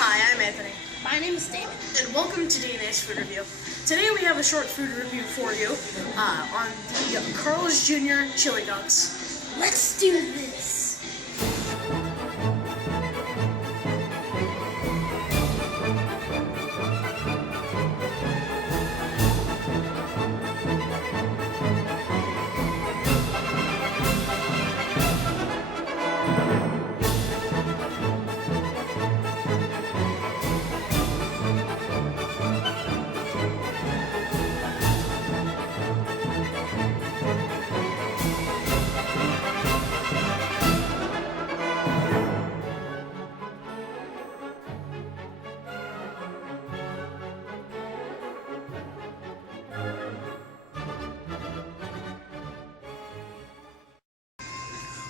Hi, I'm Anthony. My name is David. And welcome to DNA's Food Review. Today we have a short food review for you on the Carl's Jr. Chili Dogs. Let's do this.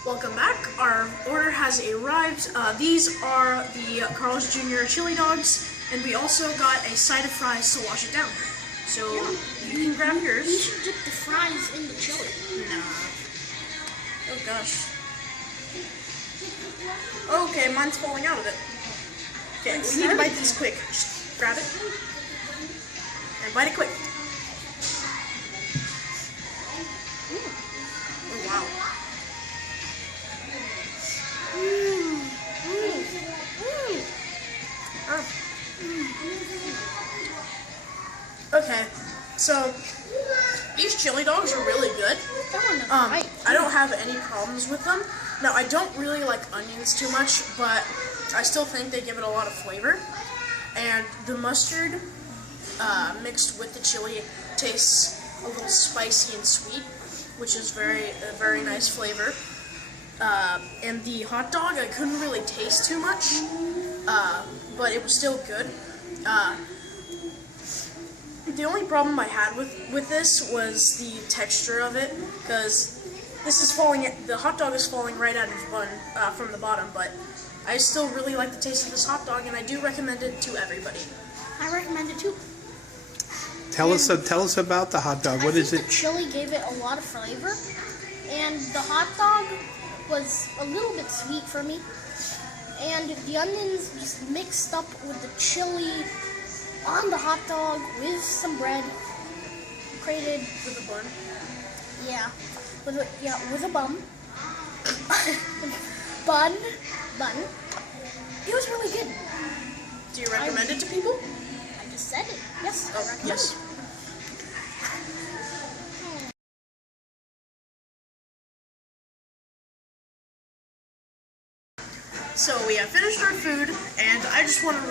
Welcome back. Our order has arrived. These are the Carl's Jr. Chili Dogs, and we also got a side of fries to wash it down. So you can grab yours. You should dip the fries in the chili. Nah. Oh gosh. Okay, mine's falling out of it. Okay, we need to bite this quick. Just grab it and bite it quick. Oh wow. Okay, so these chili dogs are really good. I don't have any problems with them. Now, I don't really like onions too much, but I still think they give it a lot of flavor. And the mustard mixed with the chili tastes a little spicy and sweet, which is a very nice flavor. And the hot dog, I couldn't really taste too much, but it was still good. The only problem I had with this was the texture of it, because this is the hot dog is falling right out of the bun from the bottom, but I still really like the taste of this hot dog, and I do recommend it to everybody. I recommend it too. Tell us about the hot dog. What is it? The chili gave it a lot of flavor, and the hot dog was a little bit sweet for me, and the onions just mixed up with the chili on the hot dog with some bread, created With a bun? Yeah, with a bun. bun. It was really good. Do you recommend it to people? I just said it. Yes. I recommend Yes. it. So we have finished our food, and I just want to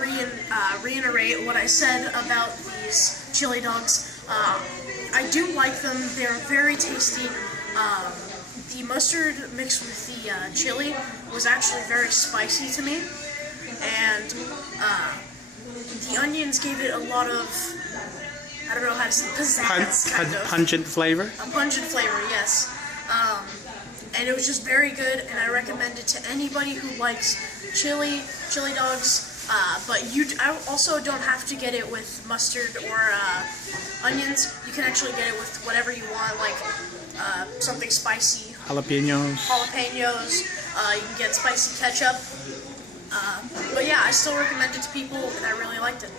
reiterate what I said about these chili dogs. I do like them. They're very tasty. The mustard mixed with the chili was actually very spicy to me, and the onions gave it a lot of, I don't know how to say, pizzazz, kind of. Pungent flavor? A pungent flavor, yes. And it was just very good, and I recommend it to anybody who likes chili dogs. But I also don't have to get it with mustard or onions. You can actually get it with whatever you want, like something spicy. Jalapenos. You can get spicy ketchup. But yeah, I still recommend it to people, and I really liked it.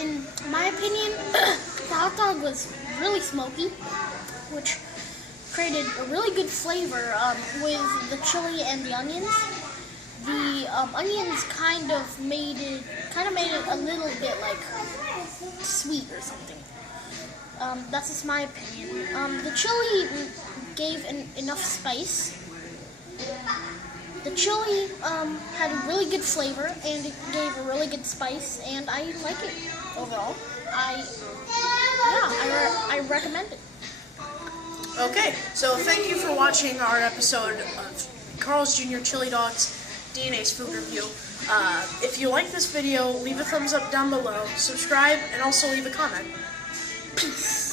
In my opinion, the hot dog was really smoky, which created a really good flavor with the chili and the onions. The onions kind of made it a little bit like sweet or something. That's just my opinion. The chili gave enough spice. The chili had a really good flavor, and it gave a really good spice, and I like it overall. I recommend it. Okay, so thank you for watching our episode of Carl's Jr. Chili Dogs DNA's Food Review. If you like this video, leave a thumbs up down below, subscribe, and also leave a comment. Peace.